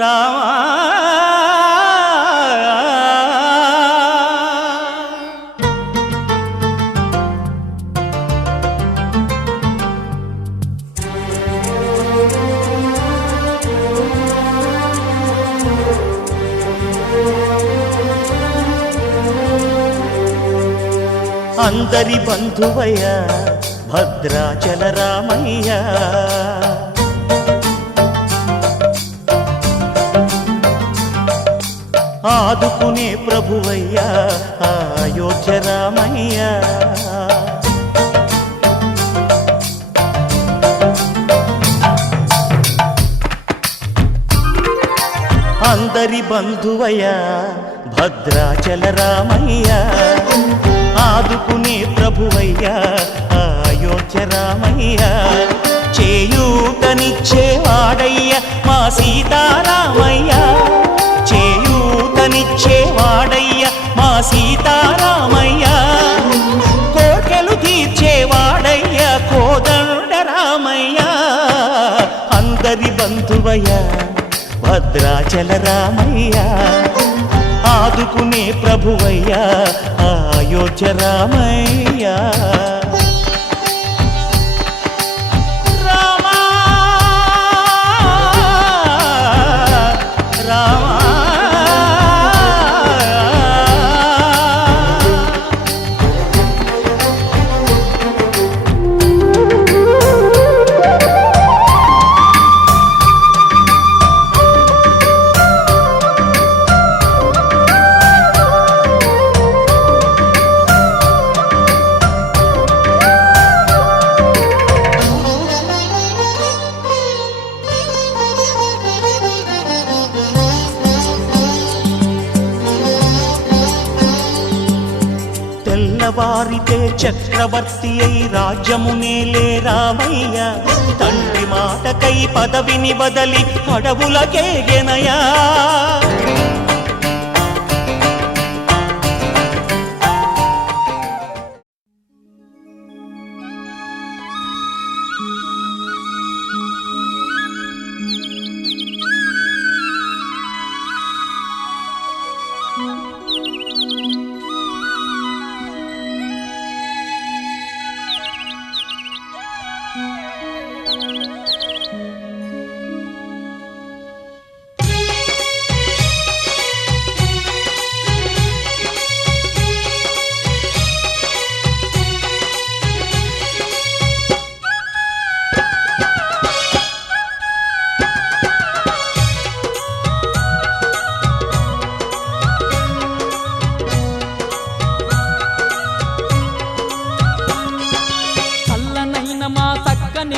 రామా అందరి బంధువయ్య భద్రాచల రామయ్య ఆదుకునే ప్రభువయ్య అయోధ్య రామయ్య అందరి బంధువయ్య భద్రాచల రామయ్య ఆదుకునే ప్రభువయ్య అయోధ్య రామయ్య చేయూతనిచ్చేవాడయ్య మా సీతారామయ్య చేయూతనిచ్చేవాడయ్య మా సీతారామయ్య కోర్కెలు తీర్చేవాడయ్య కోదండ రామయ్య అందరి బంధువయ్య భద్రాచల రామయ్య ఆదుకునే ప్రభువయ్య అయోధ్య రామయ్య రామా రామా తెల్లవారితే చక్రవర్తి అయి రాజ్యమునేలే రామయ్య తండ్రి మాటకై పదవిని బదలి అడవులకేగెనయా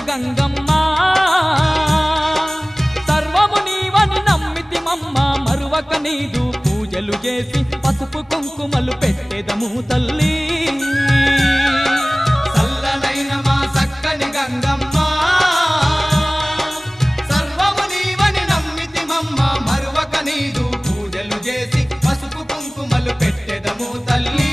గంగమ్మ సర్వము నీవని నమ్మితిమమ్మ మరువక నీదు పూజలు చేసి పసుపు కుంకుమలు పెట్టెదము తల్లి చల్లనైన మా చక్కని గంగమ్మ సర్వము నీవని నమ్మితిమమ్మ మరువక నీదు పూజలు చేసి పసుపు కుంకుమలు పెట్టెదము తల్లి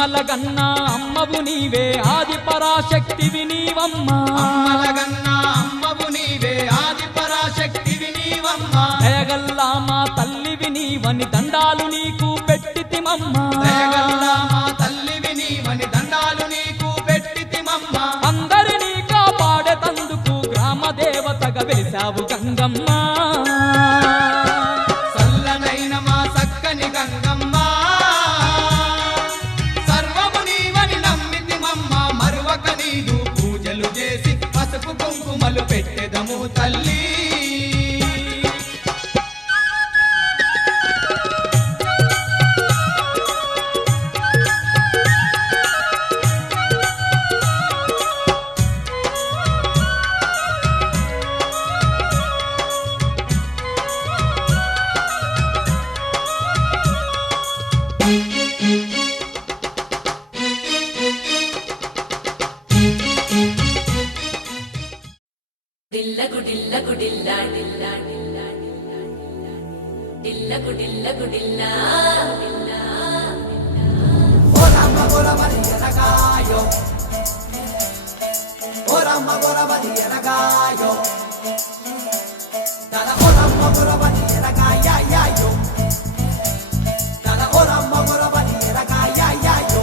అమ్మలగన్నా అమ్మవు నీవే ఆది పరాశక్తివి నీవమ్మ అమ్మలగన్నా అమ్మవు నీవే ఆది పరాశక్తివి నీవమ్మ దయగల్లా మా తల్లివి నీవని దండాలు నీకు పెట్టితిమమ్మ దయగల్లా మా తల్లివి నీవని దండాలు నీకు పెట్టితిమమ్మ అందరినీ కాపాడేతందుకు గ్రామ దేవతగా వెలిసావు గంగమ్మ చల్లనైన మా చక్కని గంగమ్మ పసుపు కుంకుమలు పెట్టెదము తల్లి గుడిల్ల గుడిల్ల డిల్ల డిల్ల డిల్ల గుడిల్ల గుడిల్ల Orama gora badiera gayo Orama gora badiera gayo Dada orama gora badiera gaya ya yo Dada orama gora badiera gaya ya yo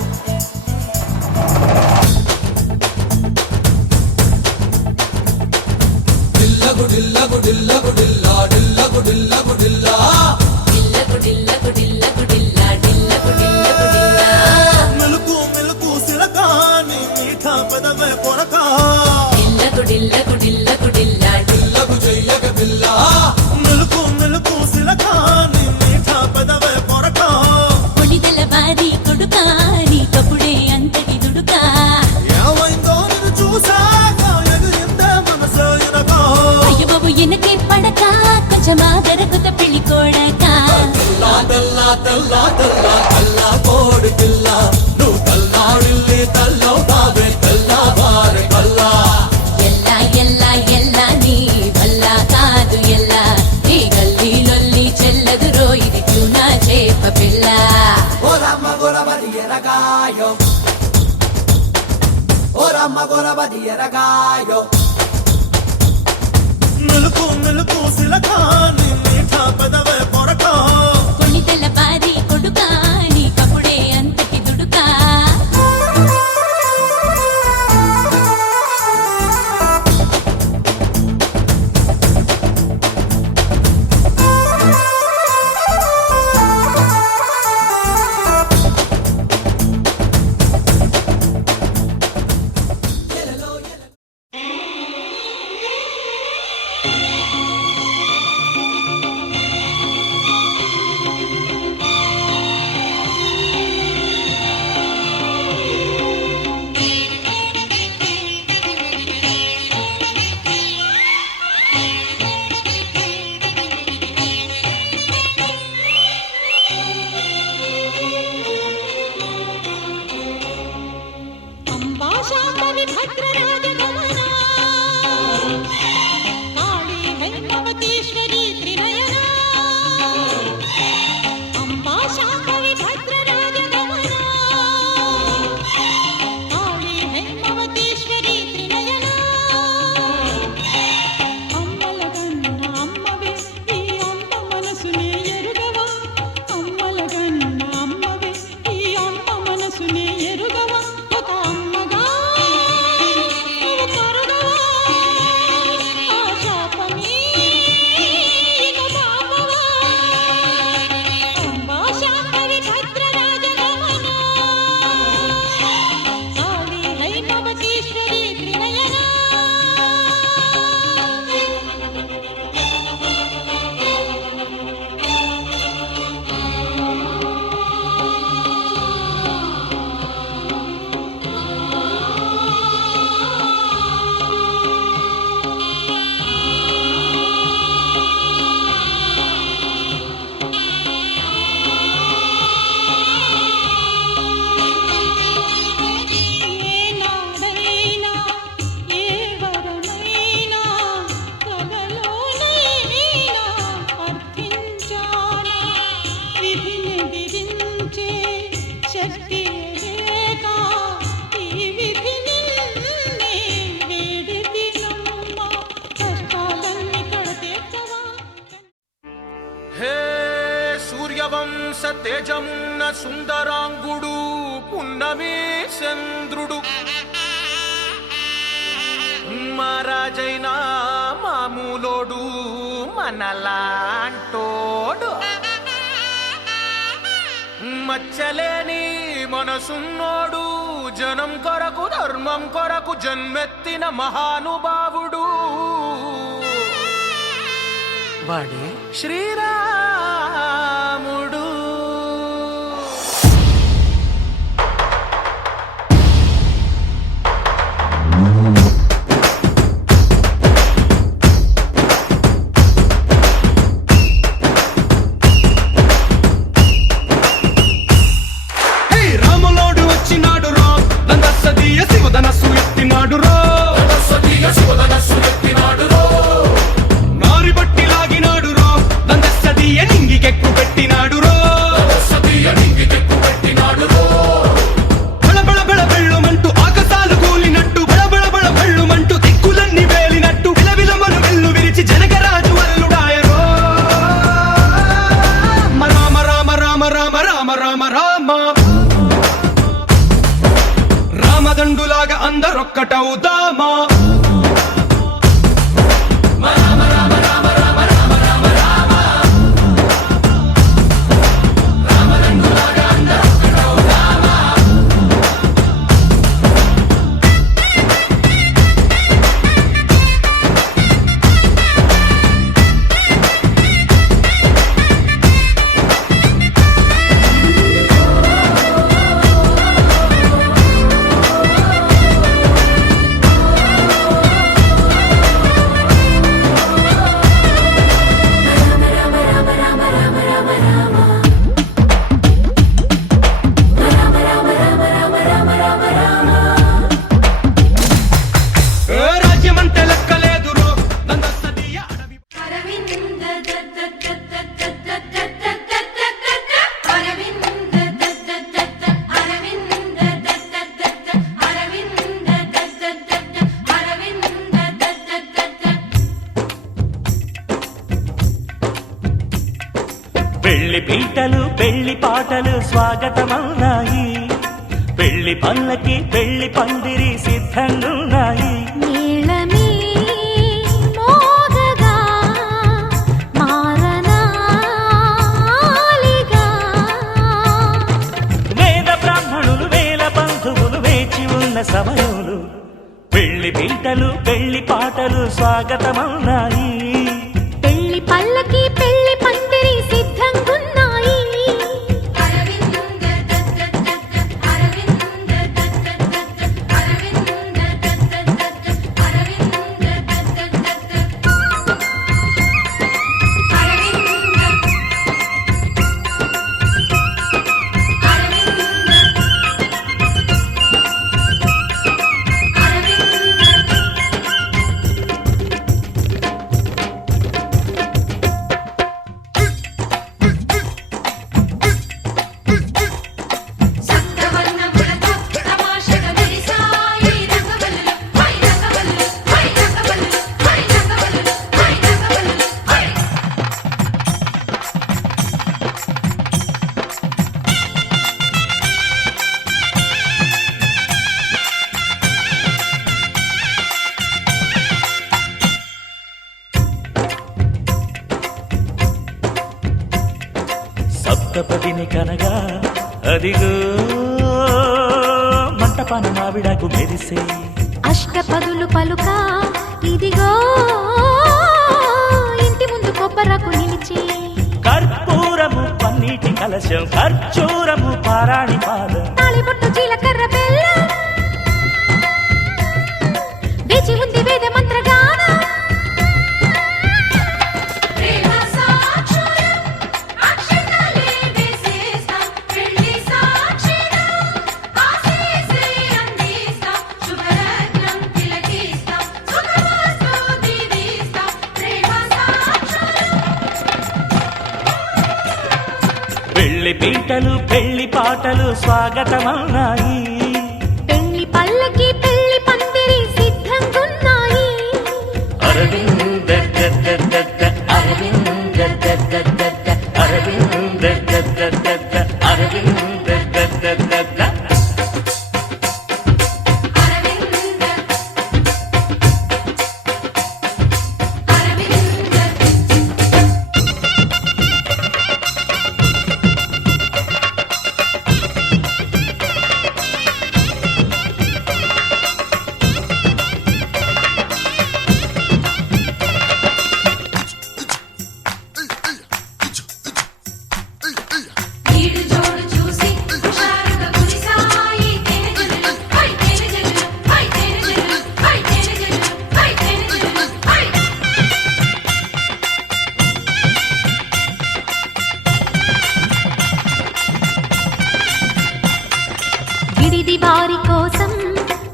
Dilla gudilla gudilla gudilla dilla gudilla gudilla డిల్ల గుడిల్ల గుడిల్ల గుడిల్ల డిల్ల గుడిల్ల గుడిల్ల మెలుకు మెలుకు సిలకాని మీఠా పెదవే కొరక డిల్ల గుడిల్ల గుడిల్ల గుడిల్ల Dillagu jayyaga billa మెలుకు మెలుకు సిలకాని మీఠా పెదవే కొరక కొడిదల బారి కొడుకాని కపుడే అంతటి దుడుకా ఏమైందో నిన్ను చూసాక ఎగిరిందే మనసు ఎనగా అయ్య బాబు ఎనకే పడక కొంచెం ఆదరకుత పెళ్లి కోడక Dalla dalla dalla dalla dalla కోడి పిల్ల నువ్వు తల్లాడిల్లి తల్లవుతావే తెల్లవారే కల్లా ఎల్లా ఎల్లా ఎల్లా నీ వల్ల కాదు ఎల్లా ఈ గల్లీ లొల్లి చెల్లదురో ఇది ట్యూనా చేప పిల్ల ఓరమ్మ గొరబది ఎరగాయో ఓరమ్మ గొరబది ఎరగాయో మెలుకు మెలుకు సిలకాని మీఠా పెదవే కొరక కొడిదల బారి కొడుకాని కపుడే అంతటి దుడుకా అంబాశాంబరి భద్రరాజగమనా కాళీ హైమవతీశ్వరీ త్రినయనా అంబాశాంబరి భద్రరాజగమనా కాళీ హైమవతీశ్వరీ త్రినయనా అమ్మలగన్న అమ్మవే ఈ అమ్మ మనసునే ఎరుగవా అమ్మలగన్న అమ్మవే ఈ అమ్మ మనసునే ఎరుగవా ఒక అమ్మగా నువ్వు కరుగవా ఆ శాపమే ఇక పాపవా అంబాశాంబరి భద్రరాజగమనా కాళీ హైమవతీశ్వరీ త్రినయనా ఏనాడైనా ఏ వరమైనా కలలోనైనా అర్థించానా విధిని విధించే శక్తి లేక ఈ విధి నిన్నే వేడితినమ్మా కష్టాలన్నీ కడతీర్చవా హే సూర్యవంశ తేజమున్న సుందరాంగుడు పున్నమి చంద్రుడు మహారాజైన మామూలోడు మనలాంటోడు మచ్చలేని మనసున్నోడు జనం కొరకు ధర్మం కొరకు జన్మెత్తిన మహానుభావుడు వాడే శ్రీరాముడు రాములోడు వచ్చినాడు రా దండసదీయ శివధనస్సు ఎత్తినాడు రో ఒక్కటవుదామా రాజ్యమంటే లెక్కలేదురో నందస్తదీయ అడవి పెళ్లి పీటలు పెళ్లి పాటలు స్వాగతమవునాయి పెళ్లి పల్లకి పెళ్లి పందిరి సిద్ధంగున్నాయి నీళమే మోగగా మారనాలిగా వేద బ్రాహ్మణులు వేల బంధువులు వేచి ఉన్న సమయంలో పెళ్లి పీటలు పెళ్లి పాటలు స్వాగతమవునాయి పెళ్లి పల్లకి పెళ్లి పందిరి సిద్ధంగున్నాయి సప్తపదిని కనగా అదిగో మంటపాన మావిడాకు మెరిసే అష్టపదులు పలుక ఇదిగో ఇంటి ముందు కొబ్బరకు నిలిచి కర్పూరము పన్నీటి కలశం ఖర్చూరము పారాణి పాదం తాళిబొట్టు జీలకర్ర బెల్లం వేచి ఉంది వేద మంత్రగానం పెళ్లి పీటలు పెళ్లి పాటలు స్వాగతమవునాయి పెళ్లి పల్లకి పెళ్లి పందిరి సిద్ధంగున్నాయి అరవింద అరవింద అరవింద అరవింద విడిది వారి కోసం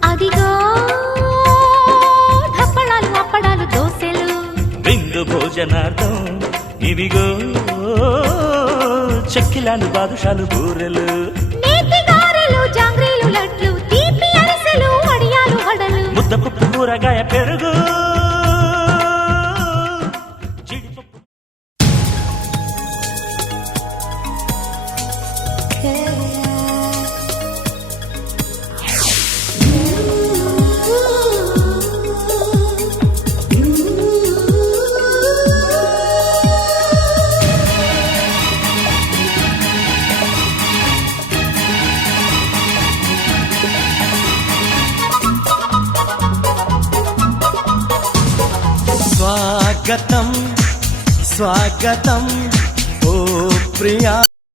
అదిగో ధప్పడాలు అప్పడాలు దోసెలు విందు భోజనార్థం ఇవిగో చెక్కిలాలు బాదుషాలు బూరెలు నేతి గారెలు జాంగ్రీలు లడ్లు తీపి అరిసెలు వడియాలు హడలు ముద్దపప్పు కూరగాయ పెరుగు జీడిపప్పు స్వాగతం స్వాగతం ఓ ప్రియా